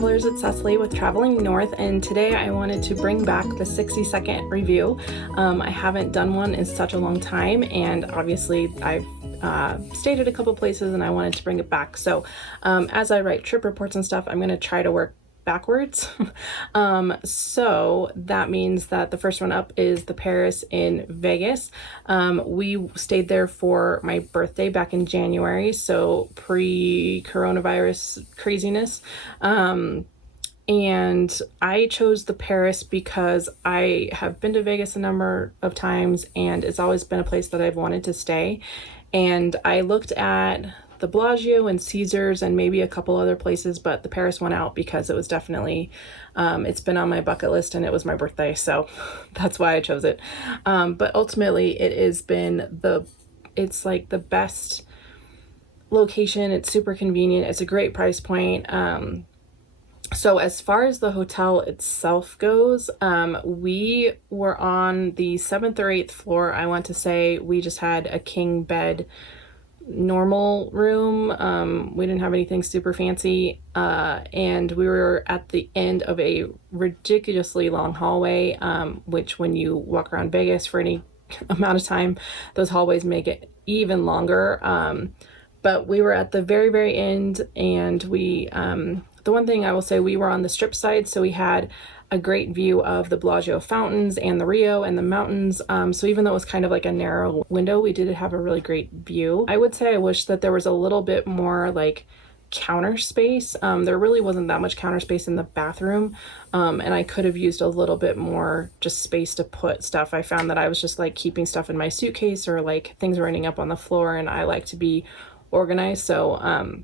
travelers, it's Cecily with Traveling North, and today I wanted to bring back the 60-second review. I haven't done one in such a long time, and obviously I've stayed at a couple places and I wanted to bring it back. So as I write trip reports and stuff, I'm going to try to work backwards. So that means that the first one up is the Paris in Vegas. We stayed there for my birthday back in January, so pre-coronavirus craziness. And I chose the Paris because I have been to Vegas a number of times and it's always been a place that I've wanted to stay. And I looked at the Bellagio and Caesars and maybe a couple other places, but the Paris went out because it was definitely, it's been on my bucket list and it was my birthday, so that's why I chose it. But ultimately it has been it's like the best location. It's super convenient. It's a great price point. So as far as the hotel itself goes, we were on the 7th or 8th floor. I want to say we just had a king bed normal room. We didn't have anything super fancy, and we were at the end of a ridiculously long hallway, which when you walk around Vegas for any amount of time, those hallways make it even longer. But we were at the very, very end, and we the one thing I will say, we were on the strip side, so we had a great view of the Bellagio fountains and the Rio and the mountains. So even though it was kind of like a narrow window, we did have a really great view. I would say I wish that there was a little bit more like counter space. There really wasn't that much counter space in the bathroom, and I could have used a little bit more just space to put stuff. I found that I was just like keeping stuff in my suitcase or like things were ending up on the floor, and I like to be organized, so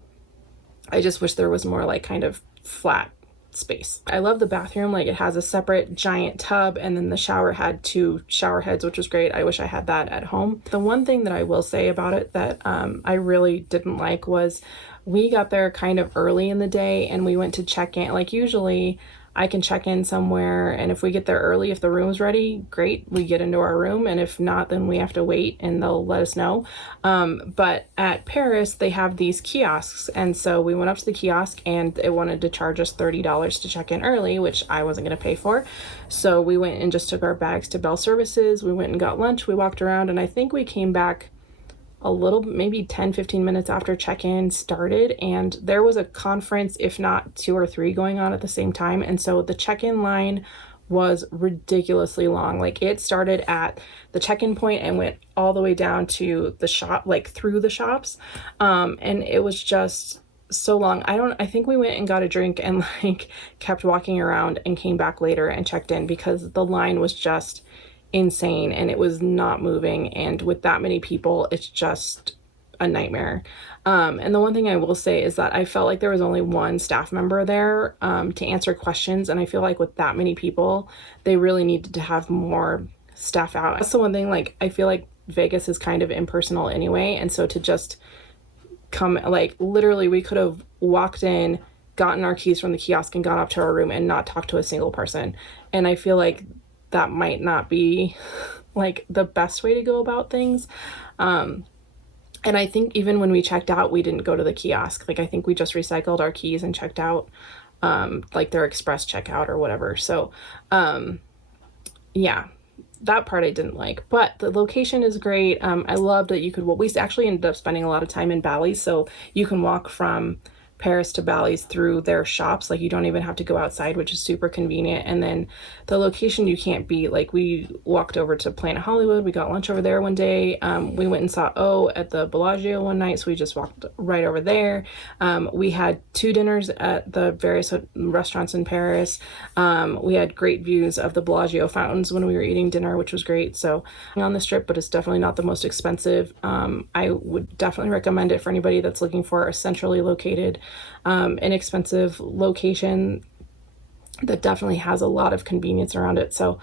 I just wish there was more like kind of flat space. I love the bathroom. Like, it has a separate giant tub, and then the shower had 2 shower heads, which was great. I wish I had that at home. The one thing that I will say about it that I really didn't like was we got there kind of early in the day and we went to check in. Like, usually I can check in somewhere, and if we get there early, if the room's ready, great, we get into our room, and if not, then we have to wait and they'll let us know. But at Paris, they have these kiosks, and so we went up to the kiosk and it wanted to charge us $30 to check in early, which I wasn't going to pay for. So we went and just took our bags to Bell Services. We went and got lunch, we walked around, and I think we came back a little, maybe 10-15 minutes after check-in started, and there was a conference, if not 2 or 3 going on at the same time. And so the check-in line was ridiculously long. Like, it started at the check-in point and went all the way down to the shop, like through the shops, and it was just so long. I think we went and got a drink and like kept walking around and came back later and checked in because the line was just insane and it was not moving, and with that many people it's just a nightmare. And the one thing I will say is that I felt like there was only one staff member there to answer questions, and I feel like with that many people they really needed to have more staff out. That's the one thing, like, I feel like Vegas is kind of impersonal anyway, and so to just come, like, literally we could have walked in, gotten our keys from the kiosk and gone up to our room and not talked to a single person, and I feel like that might not be like the best way to go about things. And I think even when we checked out, we didn't go to the kiosk. Like, I think we just recycled our keys and checked out, like their express checkout or whatever. So, yeah, that part I didn't like, but the location is great. I love that you could, well, we actually ended up spending a lot of time in Bally's, so you can walk from Paris to Bally's through their shops. Like, you don't even have to go outside, which is super convenient. And then the location you can't beat. Like, we walked over to Planet Hollywood, we got lunch over there one day. We went and saw at the Bellagio one night, so we just walked right over there. We had 2 dinners at the various restaurants in Paris. We had great views of the Bellagio fountains when we were eating dinner, which was great. So on the strip, but it's definitely not the most expensive. I would definitely recommend it for anybody that's looking for a centrally located, inexpensive location that definitely has a lot of convenience around it. So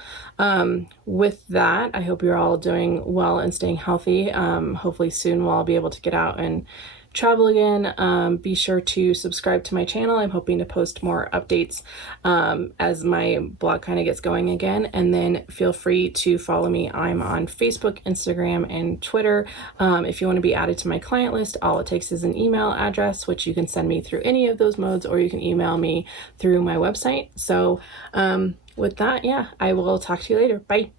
with that, I hope you're all doing well and staying healthy. Hopefully soon we'll all be able to get out and travel again, be sure to subscribe to my channel. I'm hoping to post more updates as my blog kind of gets going again. And then feel free to follow me. I'm on Facebook, Instagram, and Twitter. If you want to be added to my client list, all it takes is an email address, which you can send me through any of those modes, or you can email me through my website. So with that, yeah, I will talk to you later. Bye.